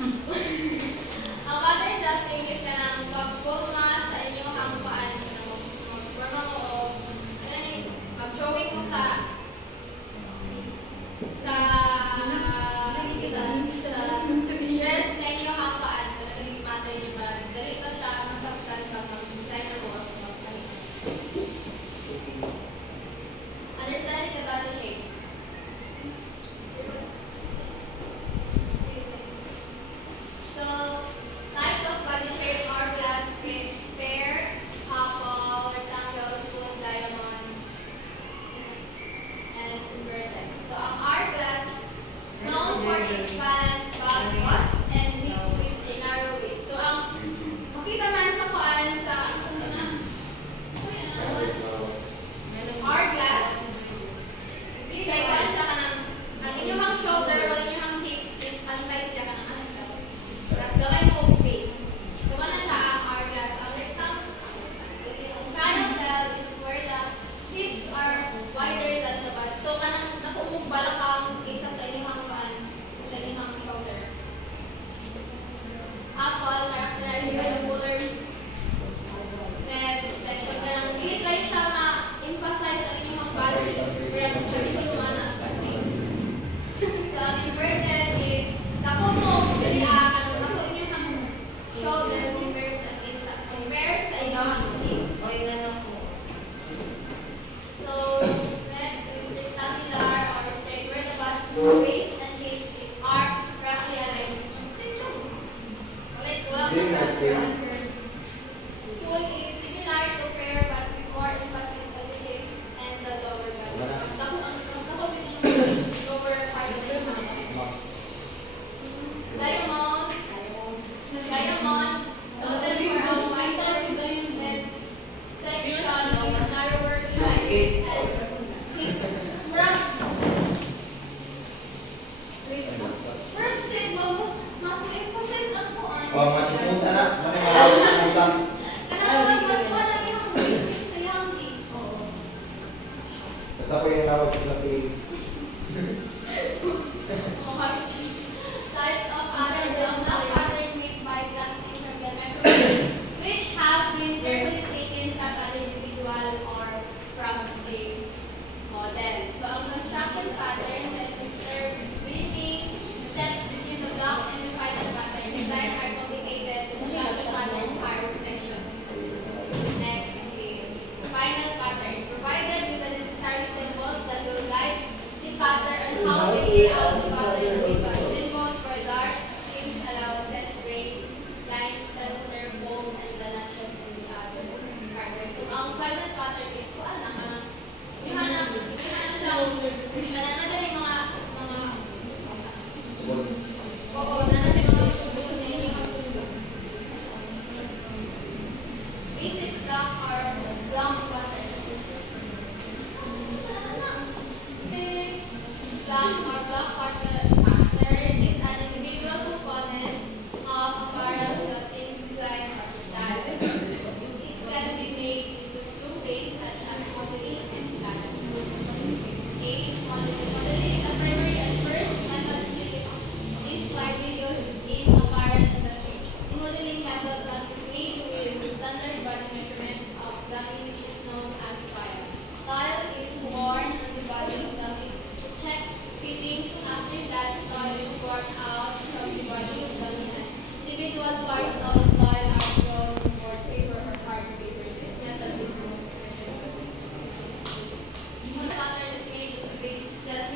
Ang pattern drafting is ka ng pagpurma sa inyong hanggaan. Magpurma mo o mag-drawing mo sa dress na inyong hanggaan. Naging pattern nyo ba? Dali na siya masaktan pag mag-design mo o mag-palit. Understanding the body shape. So, types of body shape: hourglass, pear, apple, rectangle, spoon, diamond, and inverted. So, ang hourglass, known for its balanced back bust and mixed with a narrow waist. So, ang makita man sa kuan sa hourglass, kaya kuan siya ka ng ang inyong shoulder o inyong hips is antay siya ka ng angle. Tapos gawin mo face. So, ano siya ang hourglass? Ang triangle is where the hips are wider than the bust. So, kanang nakumubala kang isa sa inyong hanggaan, sa inyong shoulder. Apple, characterized by the polar red section. Kanang dili kayo siya ma-emphasize ang inyong body. Red, sabi ko lumana. So, inverted is tapos mo, dili kanang napo inyong shoulder compare sa inyong hips. So, next is rectangular or straight, where the bust, waist, and hips are roughly aligned. Spoon is similar to pear but with more emphasis on the hips and the lower body. Mas nako din yung lower part sa inyong hanggaan. Diamond, noted for a wider with section with narrower waist and hips. Murag said mo, mas emphasize ang kuan. Matismo sana. Manay usang. Kanang mas kuan ang iyong waist is sa iyong hips. Basta ko yung lawas sa laki. Types of patterns of block pattern made by drafting from the measurements which have been carefully taken from an individual or from a model. So, ang construction pattern that intervening steps between the block and the final pattern design are complicated. Construction patterns are section. Next is final pattern. Provided with the necessary symbols that will guide the pattern and how they lay out the pattern on the paper. Symbols for darts, seams, allowances, breaks, lines, center, fold, and the notches in the other characters. So, ang final pattern is kung ano ka lang. Nananadali mga oo, nananadali mga sugod na inyong sugod. Basic block or block pattern. Block or block pattern is an individual component of apparel clothing design or style. It can be made into two ways, such as modeling and planning. A is modeling. Modeling is a primary and first method skill. It is widely used in apparel industry. The modeling method block is made with the standard body measurements of dummy, which is known as file. File is worn on the body of dummy. Check fittings. After that, toy is worn out from the body of dummy. Individual parts of the toy are drawn on board paper or card paper. This method is most effective. The pattern is made with base cells.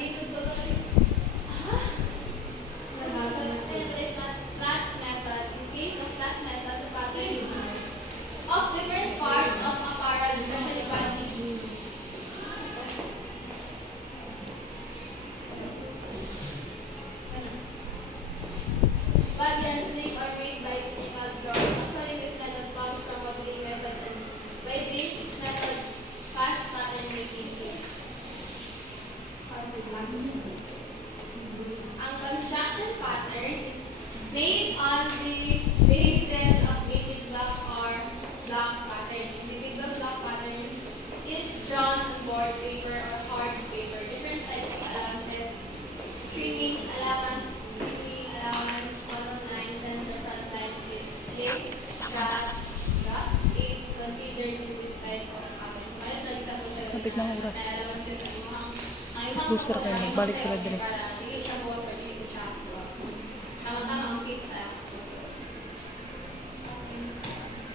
Flat method. In case of flat method, the pattern of different parts of apparel, especially body. Body and sleeve are made by putting a lapit ng oras. Mas gusto na kayo, magbalik sila din.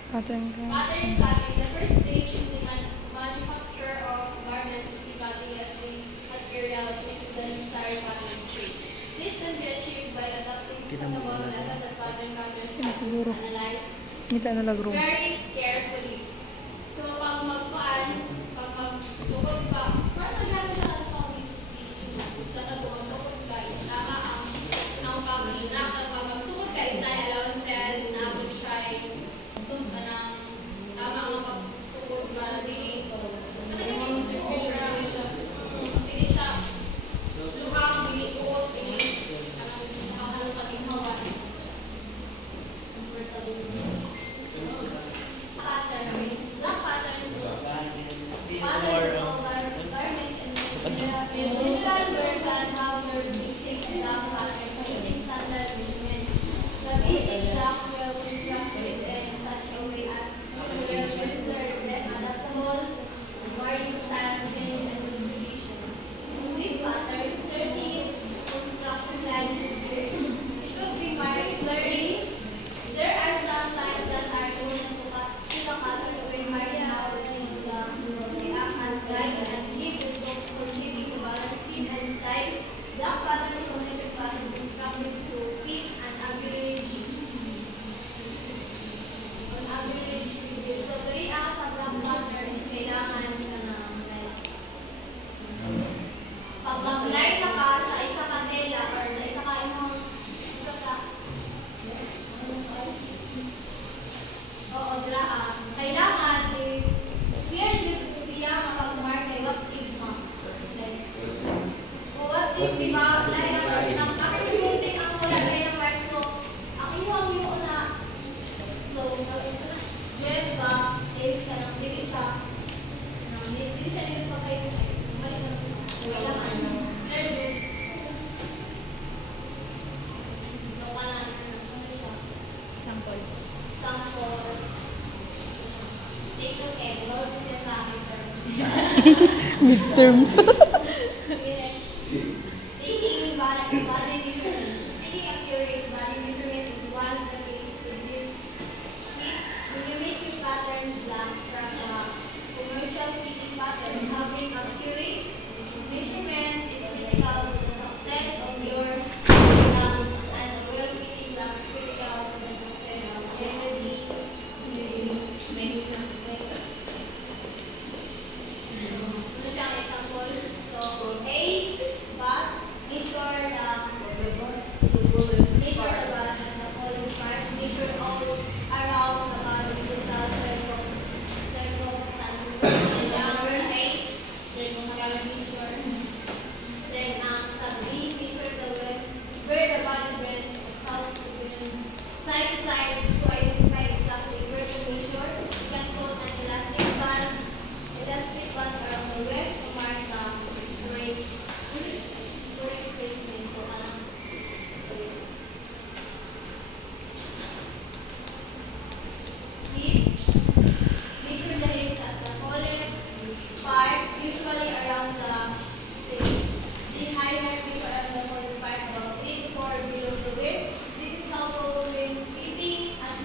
Pattern ka. Pattern cutting, the first stage in the manufacture of garments is the cutting of the materials into the necessary pattern shapes. This can be achieved by adopting suitable method that pattern cutters Siguro. analyze Ngita na lagro. very carefully. So, pag magsugod ka, parang naglaman na sa these basta magsugod ka, is tama ang pag magsugod ka, is na allowances, na abot siya, tama ang pagsugod para di siya luhang, di uot, ang paginhawan. Black pattern. Pattern of garments in general version have their basic black pattern using standard measurement. The basic black will be constructed in such a way as to render them adaptable to varying style change and configurations. In this pattern, certain construction lines should be blurry. There are some lines that are known to pattern when marked out in the act as guide and give the scope for shaping the balance, fit, and style. Black pattern is a measured pattern constructed to fit an average. So, to react sa black pattern, kailangan pag mag-line na ka sa isa ka tela or sa isa ka imong isa sa kailangan is clear dito siya mapag-mark kay what if mo. O what if, di ba? Ang activity ang wala kayo ng mark. So, ang iwang yung na dress ba is kanang dili siya dito pa kayo kailangan clear dress. So, sample. Take a look load siya sa akin. Midterm. Taking body measurement. Taking accurate body measurement is one of the ways to do it. When you make your pattern black from a commercial fitting pattern, having accurate measurement is critical to the success of your program, and a well-fitting black is critical to the success of every So, A, bust, measure the bust and the police part, measure all around the body without circumstances. Number 8, measure. Then, sa B, measure the waist, where the body bends, how to bend, side to side to identify exactly where to measure. You can put an elastic band around the waist to mark the correct placement. Measure the hips at the fullest part, usually around the 6. The high neck measure around the fullest part, about 3 to 4 below the waist. This is helpful when fitting at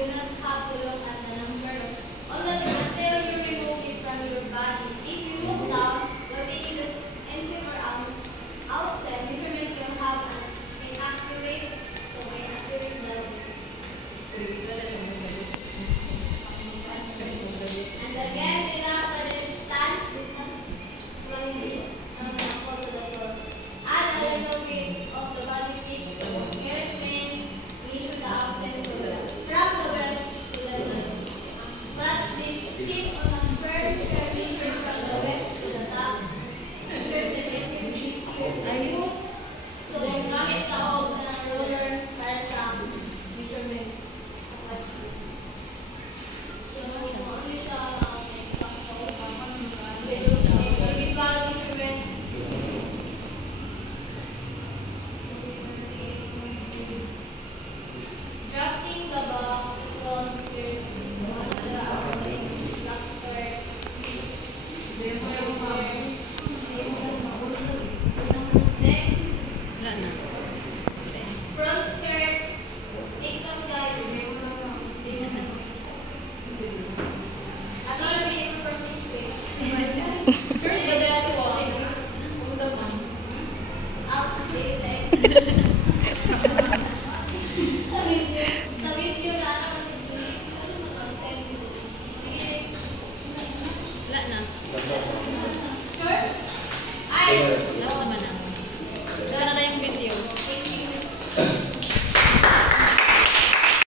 do not have to look at the number until you remove it from your body.